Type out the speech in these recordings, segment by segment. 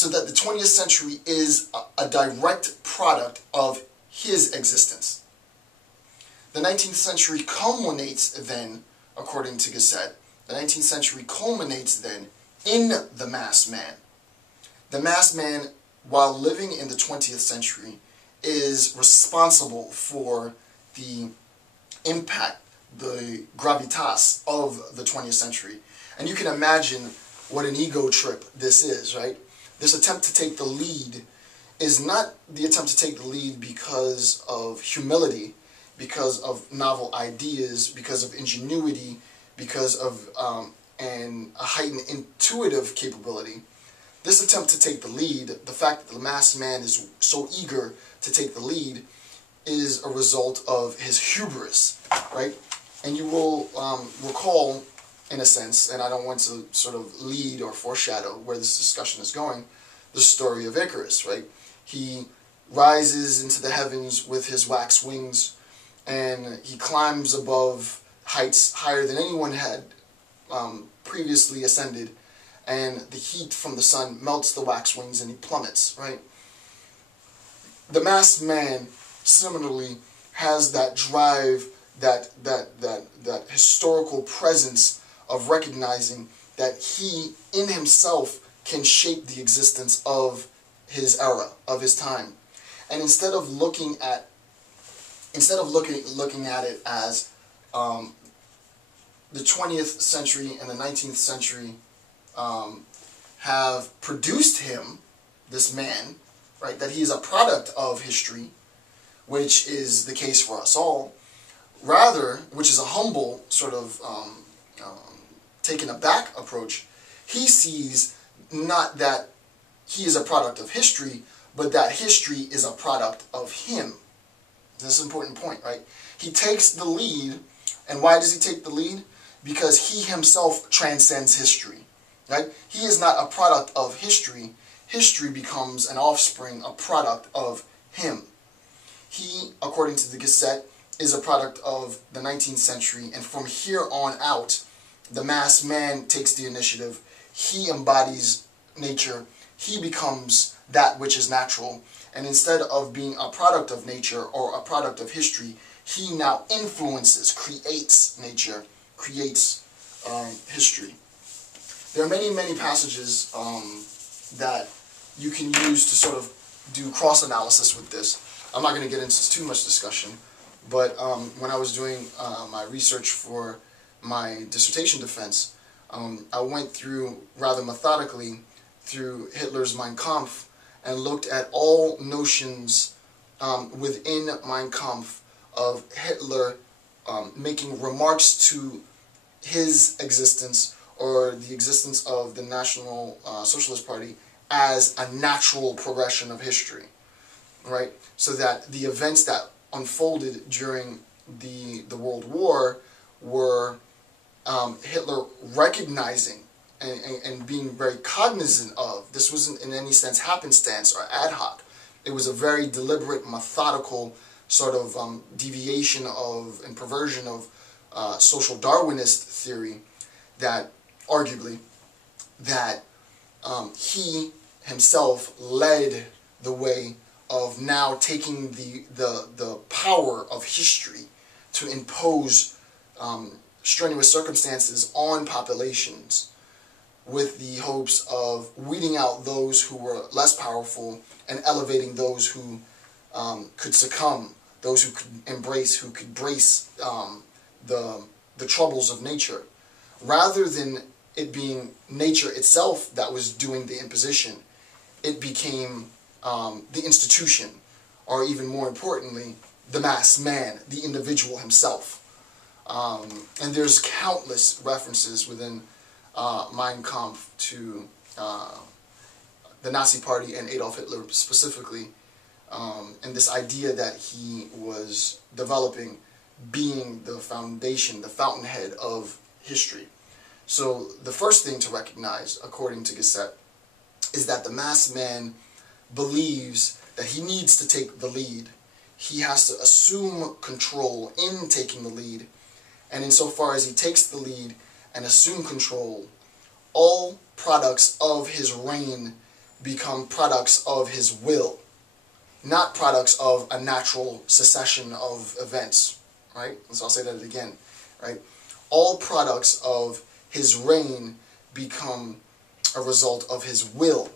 so that the 20th century is a direct product of his existence. The 19th century culminates then, according to Gasset, the 19th century culminates then in the masked man. The masked man, while living in the 20th century, is responsible for the impact, the gravitas of the 20th century. And you can imagine what an ego trip this is, right? This attempt to take the lead is not the attempt to take the lead because of humility, because of novel ideas, because of ingenuity, because of a heightened intuitive capability. This attempt to take the lead, the fact that the masked man is so eager to take the lead, is a result of his hubris, right? And you will recall, in a sense, and I don't want to sort of lead or foreshadow where this discussion is going, the story of Icarus, right? He rises into the heavens with his wax wings, and he climbs above heights higher than anyone had previously ascended, and the heat from the sun melts the wax wings and he plummets, right? The masked man similarly has that drive, that historical presence of recognizing that he in himself can shape the existence of his era, of his time. And instead of looking at it as the 20th century and the 19th century have produced him, this man, right, that he is a product of history, which is the case for us all, rather, which is a humble sort of taken aback approach, he sees not that he is a product of history, but that history is a product of him. This is an important point, right? He takes the lead, and why does he take the lead? Because he himself transcends history, right? He is not a product of history. History becomes an offspring, a product of him. He, according to the Gasset, is a product of the 19th century, and from here on out, the masked man takes the initiative. He embodies nature. He becomes that which is natural, and instead of being a product of nature or a product of history, he now influences, creates nature, creates history. There are many, many passages that you can use to sort of do cross-analysis with this. I'm not going to get into too much discussion, but when I was doing my research for my dissertation defense, I went through rather methodically through Hitler's Mein Kampf and looked at all notions within Mein Kampf of Hitler making remarks to his existence or the existence of the National Socialist Party as a natural progression of history, right? So that the events that unfolded during the World War were Hitler recognizing and being very cognizant of. This wasn't in any sense happenstance or ad hoc. It was a very deliberate, methodical sort of deviation of and perversion of social Darwinist theory that, arguably, that he himself led the way of now taking the power of history to impose strenuous circumstances on populations with the hopes of weeding out those who were less powerful and elevating those who could succumb, those who could embrace, who could brace the troubles of nature. Rather than it being nature itself that was doing the imposition, it became the institution, or even more importantly, the masked man, the individual himself. And there's countless references within Mein Kampf to the Nazi Party and Adolf Hitler specifically, and this idea that he was developing being the foundation, the fountainhead of history. So the first thing to recognize, according to Gasset, is that the masked man believes that he needs to take the lead. He has to assume control in taking the lead, and insofar as he takes the lead and assume control, all products of his reign become products of his will, not products of a natural succession of events, right? So I'll say that again, right? All products of his reign become a result of his will,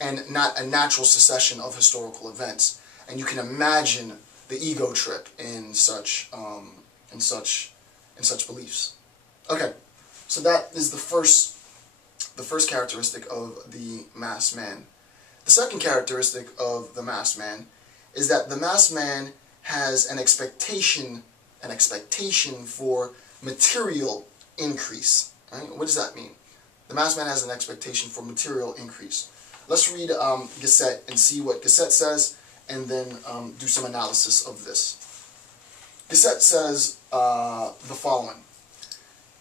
and not a natural succession of historical events. And you can imagine the ego trip in such beliefs. Okay, so that is the first characteristic of the masked man. The second characteristic of the masked man is that the masked man has an expectation for material increase. Right? What does that mean? The masked man has an expectation for material increase. Let's read Gasset and see what Gasset says, and then do some analysis of this. Gasset says the following.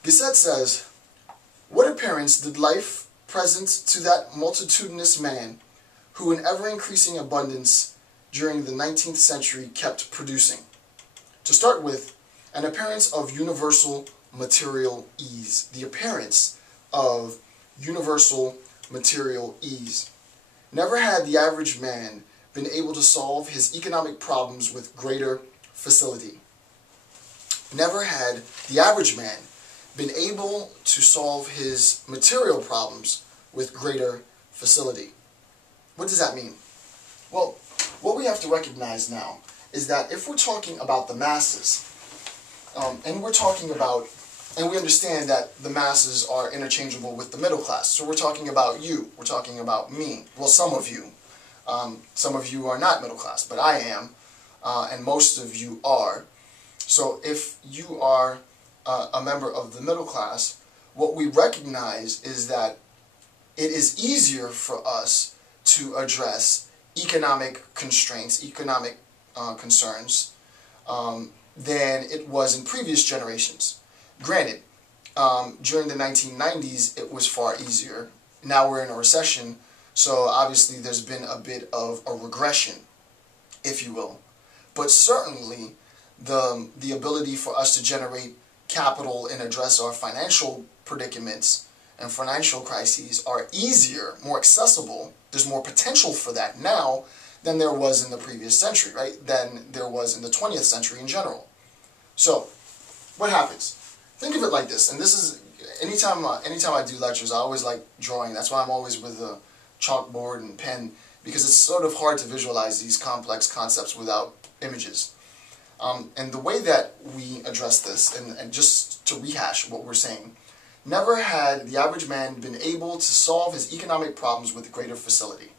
Gasset says, "What appearance did life present to that multitudinous man who in ever-increasing abundance during the 19th century kept producing? To start with, an appearance of universal material ease." The appearance of universal material ease. Never had the average man been able to solve his economic problems with greater facility. Never had the average man been able to solve his material problems with greater facility. What does that mean? Well, what we have to recognize now is that if we're talking about the masses, and we understand that the masses are interchangeable with the middle class. So we're talking about you, we're talking about me, well, some of you. Some of you are not middle class, but I am, and most of you are. So if you are a member of the middle class, what we recognize is that it is easier for us to address economic constraints, economic concerns, than it was in previous generations. Granted, during the 1990s, it was far easier. Now we're in a recession, so obviously there's been a bit of a regression, if you will. But certainly, the ability for us to generate capital and address our financial predicaments and financial crises are easier, more accessible. There's more potential for that now than there was in the previous century, right? Than there was in the 20th century in general. So, what happens? Think of it like this, and this is, anytime I do lectures, I always like drawing. That's why I'm always with a chalkboard and pen, because it's sort of hard to visualize these complex concepts without images. And the way that we address this, and just to rehash what we're saying, never had the average man been able to solve his economic problems with greater facility,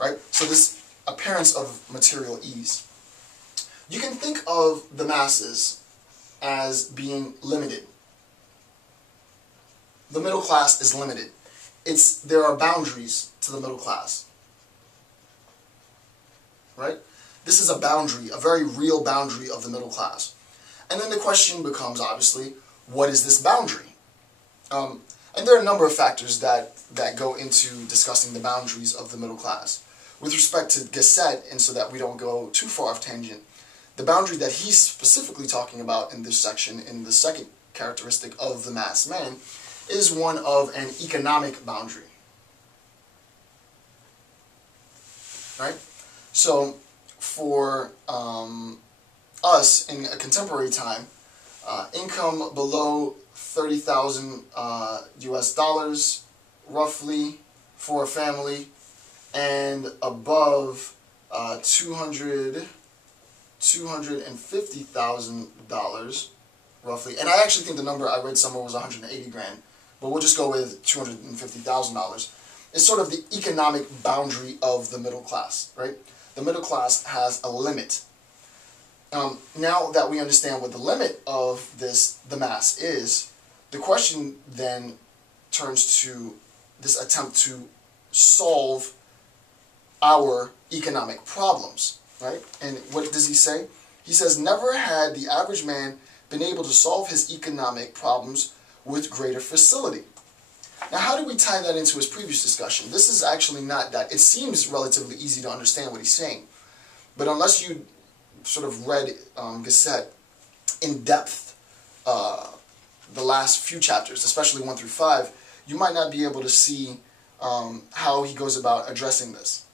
right? So this appearance of material ease. You can think of the masses as being limited. The middle class is limited. There are boundaries to the middle class, right? This is a boundary, a very real boundary of the middle class. And then the question becomes, obviously, what is this boundary? And there are a number of factors that go into discussing the boundaries of the middle class. With respect to Gasset, and so that we don't go too far off tangent, the boundary that he's specifically talking about in this section, in the second characteristic of the masked man, is one of an economic boundary. Right? So, for us in a contemporary time, income below 30,000 US dollars, roughly, for a family, and above $250,000, roughly. And I actually think the number I read somewhere was 180 grand, but we'll just go with $250,000. It's sort of the economic boundary of the middle class, right? The middle class has a limit. Now that we understand what the limit of the mass is, the question then turns to this attempt to solve our economic problems, right? And what does he say? He says, never had the average man been able to solve his economic problems with greater facility. Now, how do we tie that into his previous discussion? This is actually not that. It seems relatively easy to understand what he's saying. But unless you sort of read Gasset in depth, the last few chapters, especially 1 through 5, you might not be able to see how he goes about addressing this.